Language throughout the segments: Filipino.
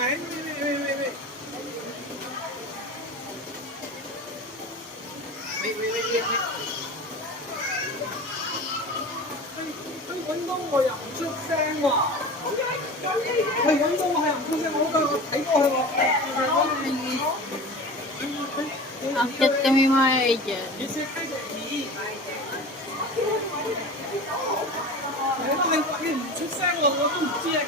mày.佢揾到我又唔出聲喎。佢揾到我係唔出聲，我睇過佢喎。Akit kami mga agent. 係咯，你唔出聲我都唔知啊。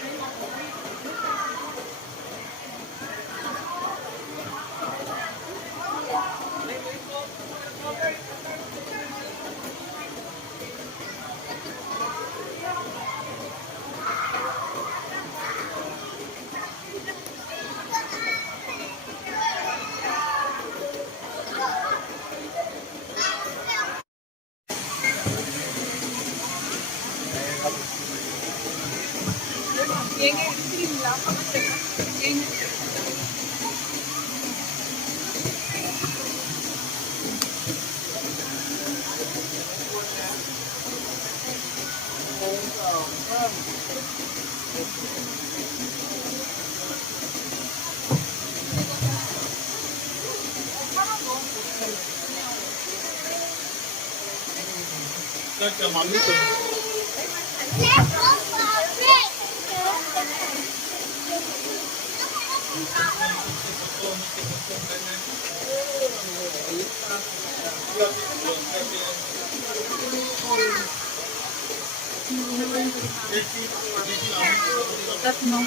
Tatlo.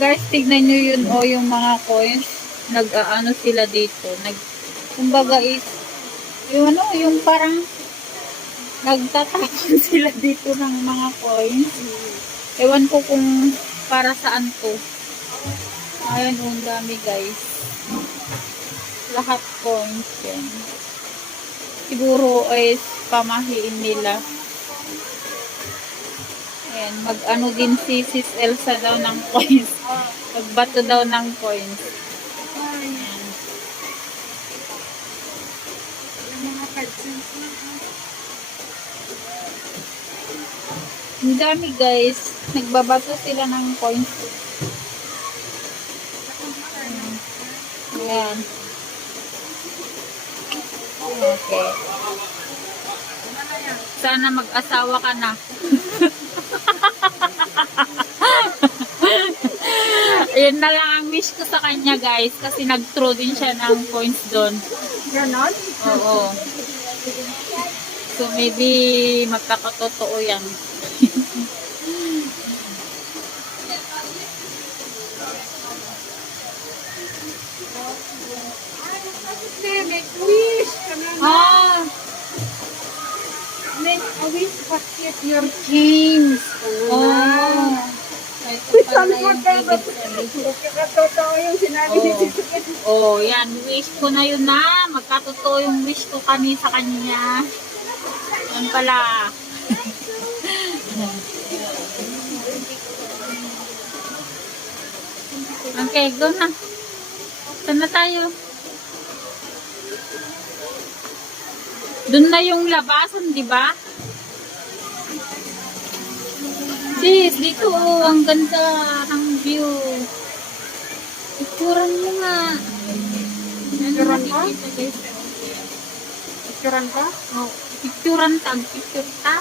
Guys, tignan nyo yun o yung mga coins. Nag-aano sila dito. Kumbaga is, yung ano, yung parang nagtatapon sila dito ng mga coins. Ewan ko kung para saan to. Ayan, ang dami guys. Lahat coins yan. Siguro is pamahiin nila. Ayan, mag-ano din si Sis Elsa daw ng coins. Magbato daw ng coins. Ayan. Ang dami guys. Nagbabato sila ng coins. Ayan. Okay. Sana mag-asawa ka na. Ayun na lang ang wish ko sa kanya guys. Kasi nag-throw din siya ng coins doon. Ganon? Oo. So maybe magkakatotoo yan. Make wish. Ah! Make a wish but get your dreams. Oh! Saan mo tayo? Totoo yung sinabi ni Tito. Oh, yan. Wish ko na yun na. Magkatotoo yung wish ko sa kanya. Yan pala. Okay, go na. Saan na tayo? Doon na yung labasan, di ba? Sis, dito oh, ang ganda ng view. Picturean mo nga. Picturean ka? Picturean ka? Oh, picturean tag, picture ta.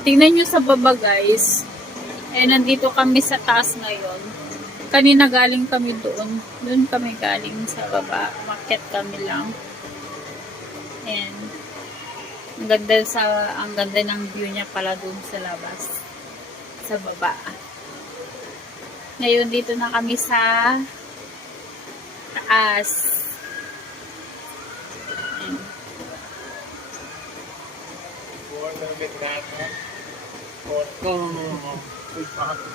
Tingnan nyo sa baba guys. Eh, nandito kami sa taas ngayon. Kanina galing kami doon. Doon kami galing sa baba. Market kami lang. And ang ganda ng view niya pala doon sa labas. Sa baba. Ngayon dito na kami sa taas. Ayan. No, no, no, no. Wait, bakit?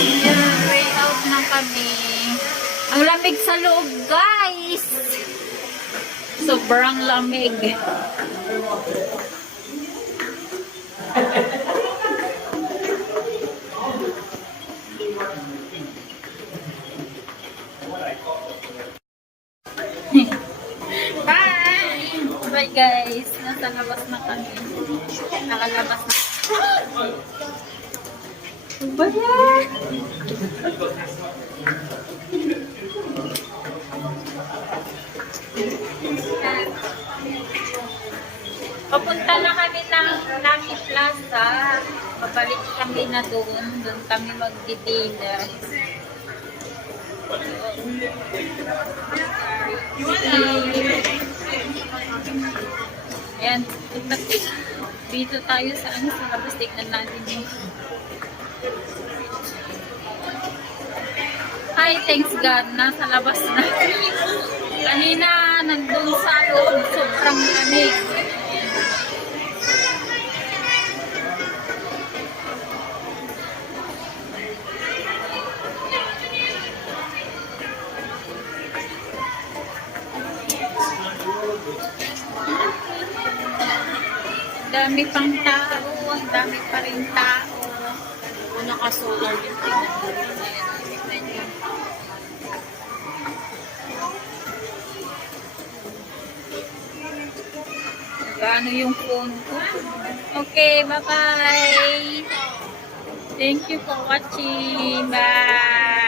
Ayan, way out na kami. Ang lamig sa loob, guys! Sobrang lamig. Bye! Bye guys! Nasa labas na kami. Nakalabas na. Bye! Papunta na kami ng Lucky Plaza. Pabalik kami na doon. Doon kami magdi-dinner. Ayan. Dito tayo sa ano, sa labas. Tignan natin yung hi, thanks God. Nasa labas na. Kanina, nandun sa loob. Sobrang lamig. Dami pang tao, ang dami pa rin tao. Kung naka-solar yung tingnan mo rin. Tingnan nyo. Gaano yung phone ko? Okay, bye-bye! Thank you for watching. Bye!